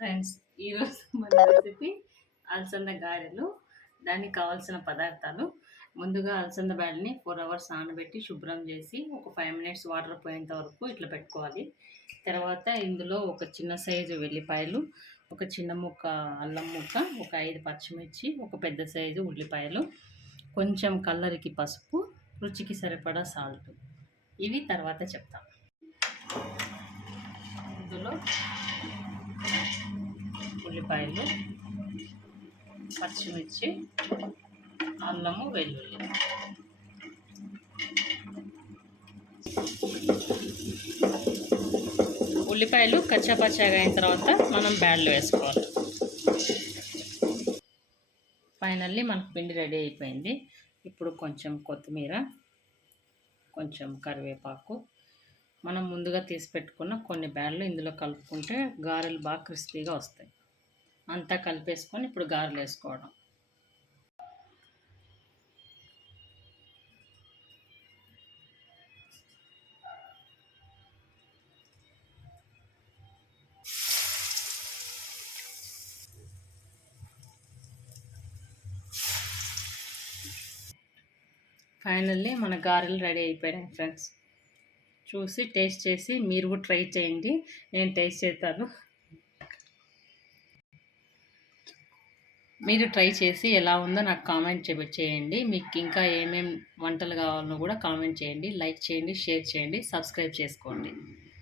Friends, ఈరోజు మన recipe అలసంద గారెలు. దానికి కావాల్సిన పదార్థాలు: ముందుగా అలసంద బ్యాల్ని 4 అవర్స్ నానబెట్టి శుభ్రం చేసి ఒక 5 మినిట్స్ వాటర్ పోయేంత వరకు ఇట్లా పెట్టుకోవాలి. తర్వాత ఇందులో ఒక చిన్న సైజు వెల్లిపాయలు, ఒక చిన్న ముక్క అల్లం ముక్క, ఒక 5 పచ్చిమిర్చి, ఒక పెద్ద సైజు ఉల్లిపాయలు, కొంచెం కలర్కి పసుపు, రుచికి సరిపడా సాల్ట్. ఇవి తర్వాత చెప్తాం. ఇందులో ఉల్లిపాయలు, పచ్చిమిర్చి, అల్లము, వెల్లుల్లి. ఉల్లిపాయలు కచ్చాపచ్చాగా అయిన తర్వాత మనం బ్యాడ్లో వేసుకోవాలి. ఫైనల్లీ మనకు పిండి రెడీ అయిపోయింది. ఇప్పుడు కొంచెం కొత్తిమీర, కొంచెం కరివేపాకు, మనం ముందుగా తీసి పెట్టుకున్న కొన్ని బ్యాడ్లు ఇందులో కలుపుకుంటే గారెలు బాగా క్రిస్పీగా వస్తాయి. అంతా కలిపేసుకొని ఇప్పుడు గారెలు వేసుకోవడం. ఫైనల్లీ మన గారెలు రెడీ అయిపోయాయి ఫ్రెండ్స్. చూసి టేస్ట్ చేసి మీరు కూడా ట్రై చేయండి. నేను టేస్ట్ చేస్తాను. మీరు ట్రై చేసి ఎలా ఉందో నాకు కామెంట్ చేయండి. మీకు ఇంకా ఏమేమి వంటలు కావాలో కూడా కామెంట్ చేయండి. లైక్ చేయండి, షేర్ చేయండి, సబ్స్క్రైబ్ చేసుకోండి.